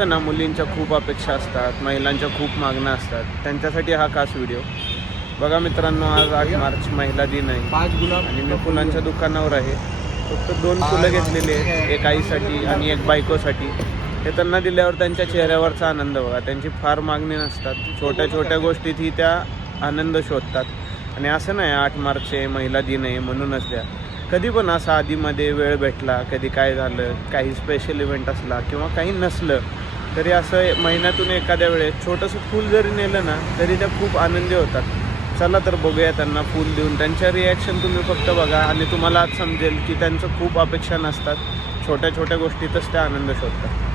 असतं ना, मुलींच्या खूप अपेक्षा असतात, महिलांच्या खूप मागण्या असतात, त्यांच्यासाठी हा खास व्हिडिओ. बघा मित्रांनो, आज 8 मार्च महिला दिन आहे 5 गुलाब आणि मी फुलांच्या दुकानावर आहे. फक्त 2 फुलं घेतलेली आहेत, एक आईसाठी आणि एक बायकोसाठी. हे त्यांना दिल्यावर त्यांच्या चेहऱ्यावरचा आनंद बघा. त्यांची फार मागणी नसतात, छोट्या छोट्या गोष्टीतही त्या आनंद शोधतात. आणि असं नाही 8 मार्च आहे, महिला दिन आहे म्हणूनच द्या. कधी पण असं आधीमध्ये वेळ भेटला, कधी काय झालं, काही स्पेशल इव्हेंट असला किंवा काही नसलं तरी असं महिन्यातून एखाद्या वेळेस छोटंसं फूल जरी नेलं ना तरी त्या खूप आनंदी होतात. चला तर बघूया त्यांना फूल देऊन. त्यांच्या रिॲक्शन तुम्ही फक्त बघा आणि तुम्हाला आज समजेल की त्यांचं खूप अपेक्षा नसतात, छोट्या छोट्या गोष्टीतच त्या आनंद शोधतात.